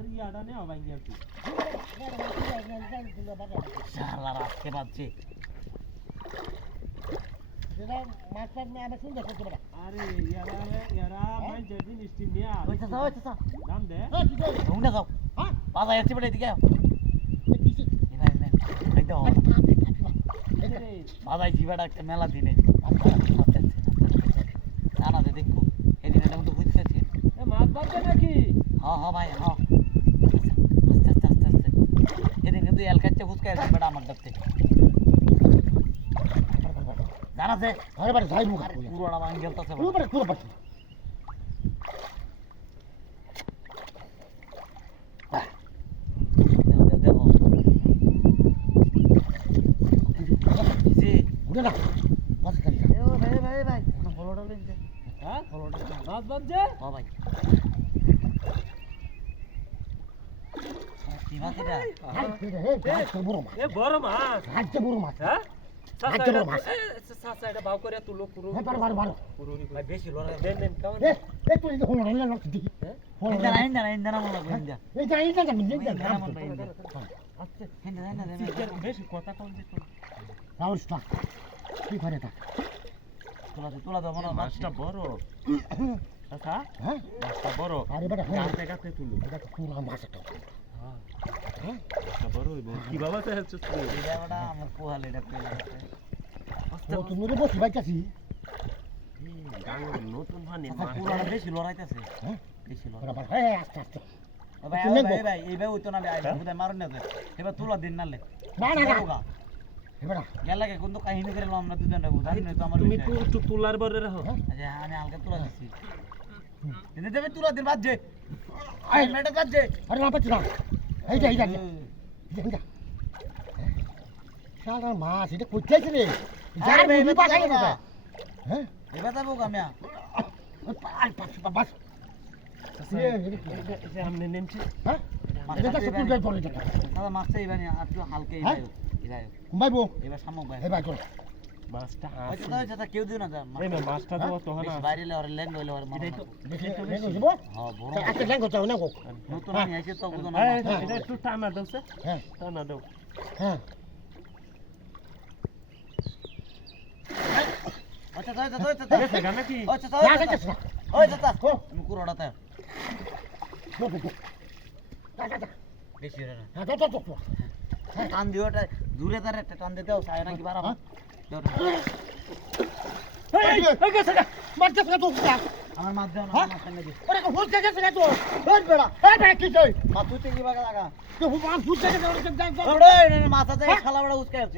আমার ইয়াটা নেওয়া ভাঙ্গি আর কি শালা রাখতে পারছি আরে ইয়ারা ভাই যে জিনিসটি নিয়া দাম দে যাও বাজার যাচ্ছি বেটা এদিকে বাজাই জিবাটা একটা মেলা দিনে না দে দেখো এদিন এটা তো বুঝতে পারছি এ মাছ ধরবে নাকি হ্যাঁ ভাই হ্যাঁ আস্তে আস্তে এদিন কিন্তু এলকাচ্ছে ফুসকা আছে বেটা আমার ডাকতে জানাছে আরে বারে যাই মুখ পুরোটা ভাঙ গেলতাছে পুরো পাচ্ছি দেখো জি উঠে না মাছ খালি ভাই ফলোটা লিন দে হ্যাঁ ফলোটা মাছ ধরছে হ্যাঁ ভাই কি মাছ এটা বড় মাছ এ বড় মাছ হাঁটতে বড় মাছ হ্যাঁ হাঁটতে বড় মাছ সাসা এটা বাউ করে তুলো পুরো হ্যাঁ বারো পুরো ভাই বেশি লড়াই দেন কেমন এই তুই তো হলো না দেখি ইন্দা না মনে লাগবে ইন্দা এই যাই না জানি ইন্দা না মনে লাগবে ইন্দা আচ্ছা ইন্দা বেশি কথা কোন যে রাউসটা কি করে তা তোলা দাও মনে মাছটা বড় সাসা হ্যাঁ মাছটা বড় আরে বেটা গাতে গাতে তুলো এটা তো পুরো মাছ একটা হ্যাঁ মাছটা বড় হইব কি বাবা তো হচ্ছে এটা বড় আমার পোহালে এটা কইলা ও তুমি রে বসি বাইতাছি গাঙ্গের নতুন পানি পুরোটা বেশি লড়াইতেছে হ্যাঁ বেশি লড়াই বড় হ্যাঁ আস্তে আস্তে ভাই এইবার ওই তো না বুঝাই মারুন না এবার তোলা দিন নালে না এবারে গেলাকে কোন তো কাহিনী করে আমরা দুজন রাখবো জানি না তো আমার তুমি বিষয়। একটু তুলার বরে রাখো আচ্ছা আমি হালকা তুলা দিচ্ছি দিনে দেবে তুলা দিন বাজছে আই মেটা বাজছে আরে না পাচ্ছি না এই যা শালা মাছ এটা কইতে আছে রে যার আরে মুড়ি এবার পাকাই যাবো না গা। হ্যাঁ এবার যাবো কামিয়া আই পাচ্ছি বাস সামনে নেমছে হ্যাঁ এটা তো তুই যাই পড়ে যা দাদা মাছটা এবার আর একটু হালকা হ্যাঁ? এবার বাইবো এবার সামক ভাই এই ভাই চল মাছটা আচ্ছা দাদা কেউ দিও না যা এই না মাছটা তো তখন বেশি বাইরে লে ওরে লেন লইলে ওরে মারো দেখে যাব হ্যাঁ বড় আচ্ছা লেঙ্গো চাও না গো নতুন আমি আইছে তো বুঝো না এটা একটু টানা দাও স্যার হ্যাঁ টানা দাও হ্যাঁ আচ্ছা দাদা গেছে গা নাকি আচ্ছা না দাদা যাচ্ছে না ওই দাদা ও তুমি কুড়াটা গো যা বেশি রে না হ্যাঁ তো টান দিও এটা দূরে তার একটা টান দিতে দাও সায় নাকি বাড়াবো এই গেছে না মারতে না তো আমার মাছ দাও না হ্যাঁ? মাছ নাকি ওরে হুল গেছে না তো ওই বেড়া কি কই মা তুই কি বাগা লাগা তো হুল গেছে না ওরে দেখ ওরে মাথা থেকে খালা বড় উস্কাই